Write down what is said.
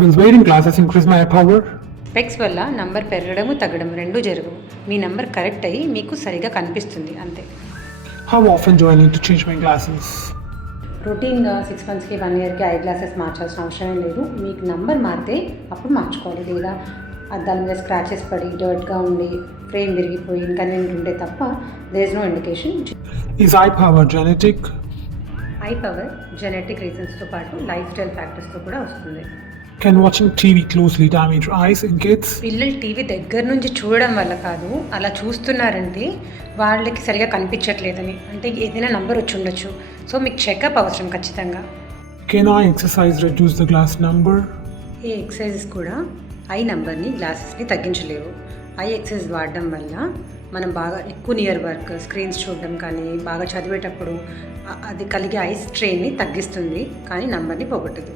Will wearing glasses increase my eye power? Specs వల్ల number పెరగడము తగ్గడం రెండూ జరగవు. మీ నంబర్ కరెక్ట్ అయ్యి మీకు సరిగా కనిపిస్తుంది అంతే. How often do I need to change my glasses? రొటీన్గా 6 monthsకి 1 yearకి ఐ గ్లాసెస్ మార్చాల్సిన అవసరం లేదు. మీకు నంబర్ మారితే అప్పుడు మార్చుకోవాలి. లేదా అద్దాల మీద స్క్రాచెస్ పడి డర్ట్గా ఉండి ఫ్రేమ్ విరిగిపోయి ఇన్కన్వీనియంట్ ఉంటే తప్ప there is no indication. Is eye power genetic? Eye power genetic రీజన్స్తో పాటు లైఫ్ స్టైల్ ఫ్యాక్టర్స్తో కూడా వస్తుంది. Can watching TV closely damage eyes in kids? పిల్లలు టీవీ దగ్గర నుంచి చూడడం వల్ల కాదు, అలా చూస్తున్నారంటే వాళ్ళకి సరిగా కనిపించట్లేదని, అంటే ఏదైనా నంబర్ వచ్చి ఉండొచ్చు. సో మీకు చెకప్ అవసరం ఖచ్చితంగా. Can eye exercise reduce the glass number? A exercises కూడా ఐ నంబర్ని గ్లాసెస్ని తగ్గించలేవు. ఐ ఎక్సర్సైజ్ వాడడం వల్ల మనం బాగా ఎక్కువ నియర్ వర్క్ స్క్రీన్స్ చూడడం కానీ బాగా చదివేటప్పుడు అది కలిగే ఐ స్ట్రెయిన్ని తగ్గిస్తుంది, కానీ నంబర్ని పోగొట్టదు.